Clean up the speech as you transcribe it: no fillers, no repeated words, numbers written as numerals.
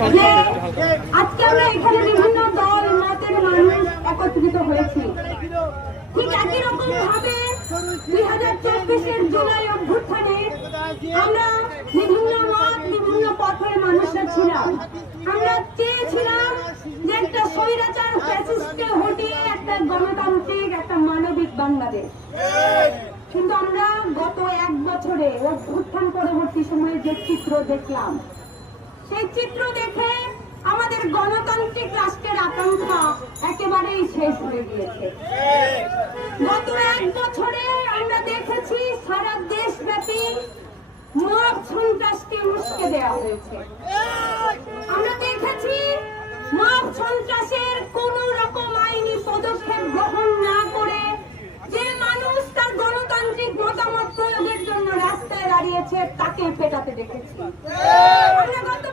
আজকে আমরা এখানে বিভিন্ন দল মতের মানুষ একত্রিত হয়েছি। ঠিক একই রকম ভাবে 2024-এর জুলাই অভ্যুত্থানে আমরা বিভিন্ন মত বিভিন্ন পথের মানুষরা ছিলাম। আমরা চেয়েছিলাম যে একটা স্বৈরাচার ফ্যাসিস্টকে হটিয়ে একটা গণতান্ত্রিক একটা মানবিক বাংলাদেশ। কিন্তু আমরা গত 1 বছরে অভ্যুত্থান পরবর্তী সময়ে যে চিত্র দেখলাম, সেই চিত্র দেখে আমাদের গণতান্ত্রিক রাষ্ট্রের আকাঙ্ক্ষা একেবারেই শেষ হয়ে গিয়েছে। গত 1 বছরে আমরা দেখেছি সারা দেশব্যাপী মব সন্ত্রাসকে উস্কে দেওয়া হয়েছে। আমরা দেখেছি মব সন্ত্রাসের কোন রকম আইনি পদক্ষেপ গ্রহণ না করে যে মানুষ তার গণতান্ত্রিক মতামত প্রয়োগের জন্য রাস্তায় দাঁড়িয়েছে তাকে পেটাতে দেখেছি। আমরা গত